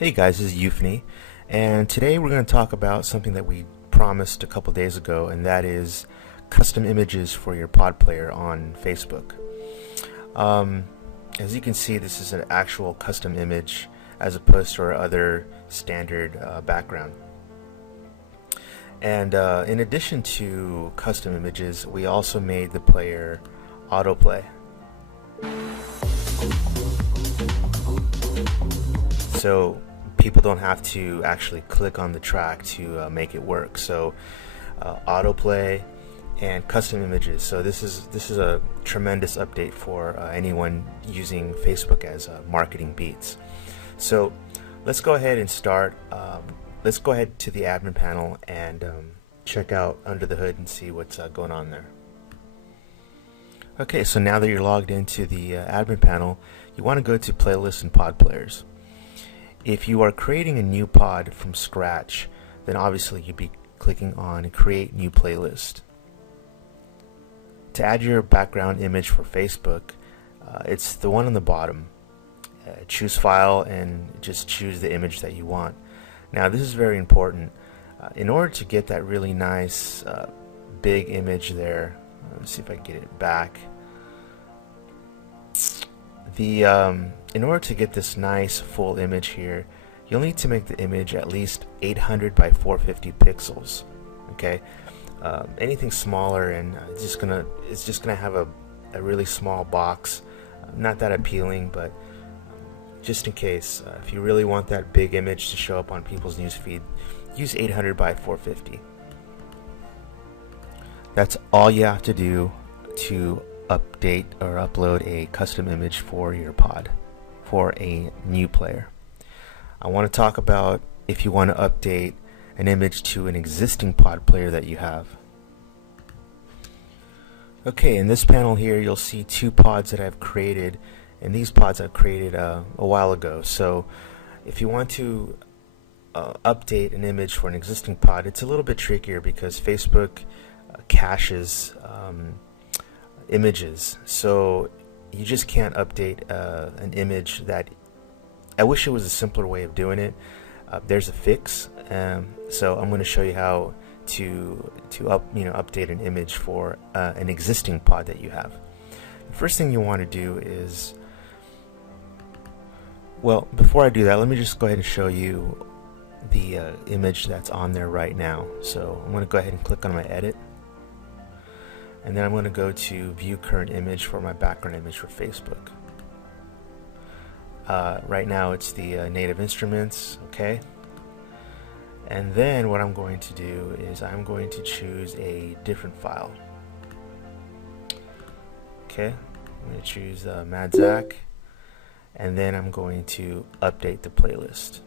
Hey guys, this is Euphony, and today we're going to talk about something that we promised a couple days ago, and that is custom images for your pod player on Facebook. Um, as you can see, this is an actual custom image as opposed to our other standard background. And in addition to custom images, we also made the player autoplay. So people don't have to actually click on the track to make it work. So autoplay and custom images. So this is a tremendous update for anyone using Facebook as marketing beats. So let's go ahead and start. Let's go ahead to the admin panel and check out under the hood and see what's going on there. Okay, so now that you're logged into the admin panel, you want to go to playlists and pod players. If you are creating a new pod from scratch, then obviously you'd be clicking on create new playlist. To add your background image for Facebook, it's the one on the bottom. Choose file and just choose the image that you want. Now this is very important. In order to get that really nice big image there, let's see if I can get it back. In order to get this nice full image here, you'll need to make the image at least 800 by 450 pixels. Okay, anything smaller and it's just gonna have a really small box. Not that appealing, but just in case, if you really want that big image to show up on people's newsfeed, use 800 by 450. That's all you have to do to update or upload a custom image for your pod for a new player. I want to talk about if you want to update an image to an existing pod player that you have. Okay, in this panel here you'll see two pods that I've created, and these pods I've created a while ago. So if you want to update an image for an existing pod, it's a little bit trickier because Facebook caches images, so you just can't update an image that I wish it was a simpler way of doing it. There's a fix, so I'm going to show you how to update an image for an existing pod that you have. The first thing you want to do is, well, before I do that, let me just go ahead and show you the image that's on there right now. So I'm going to go ahead and click on my edit, and then I'm going to go to view current image for my background image for Facebook. Right now it's the native instruments, okay? And then what I'm going to do is I'm going to choose a different file. Okay, I'm going to choose Madzak, and then I'm going to update the playlist.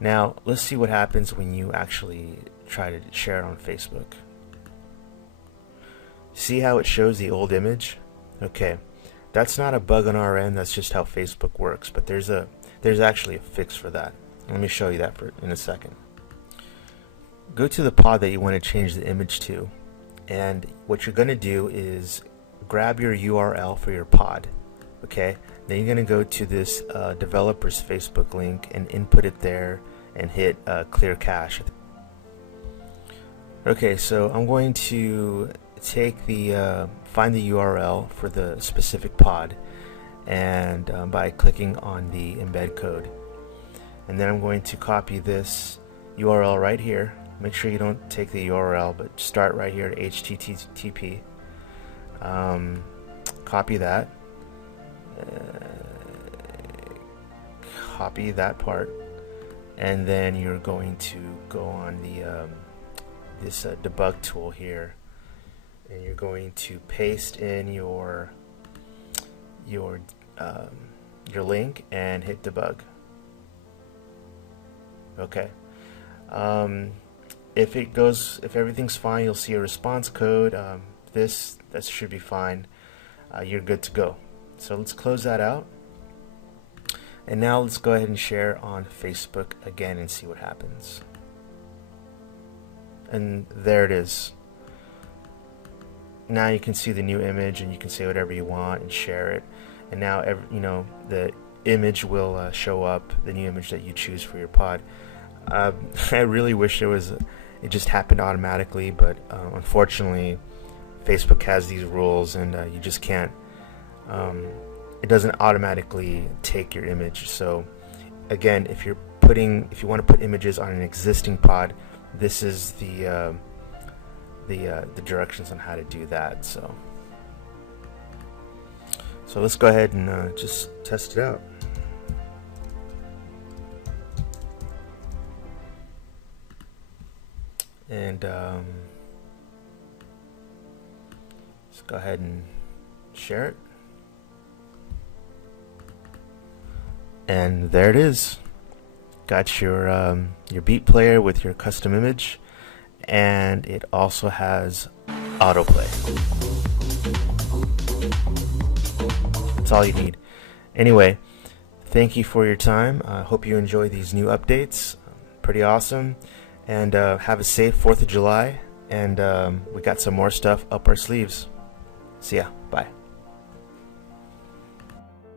Now let's see what happens when you actually try to share it on Facebook. See how it shows the old image? Okay, that's not a bug on our end, that's just how Facebook works, but there's actually a fix for that. Let me show you that in a second. Go to the pod that you want to change the image to, and what you're going to do is grab your URL for your pod. Okay, then you're going to go to this developer's Facebook link and input it there and hit clear cache. Okay, so I'm going to take the find the URL for the specific pod, and by clicking on the embed code, and then I'm going to copy this URL right here. Make sure you don't take the URL, but start right here at HTTP. Copy that, copy that part, and then you're going to go on the this debug tool here, and you're going to paste in your link and hit debug. Okay. If everything's fine, you'll see a response code. That should be fine. You're good to go. So let's close that out. And now let's go ahead and share on Facebook again and see what happens. And there it is. Now you can see the new image, and you can say whatever you want and share it. And now the image will show up, the new image that you choose for your pod. I really wish it just happened automatically, but unfortunately Facebook has these rules, and you just can't, it doesn't automatically take your image. So again, if you want to put images on an existing pod, this is the directions on how to do that. So let's go ahead and just test it out. And let's go ahead and share it. And there it is. Got your beat player with your custom image, and it also has autoplay. That's all you need. Anyway, thank you for your time. I hope you enjoy these new updates. Pretty awesome. And have a safe 4th of July. And we got some more stuff up our sleeves. See ya.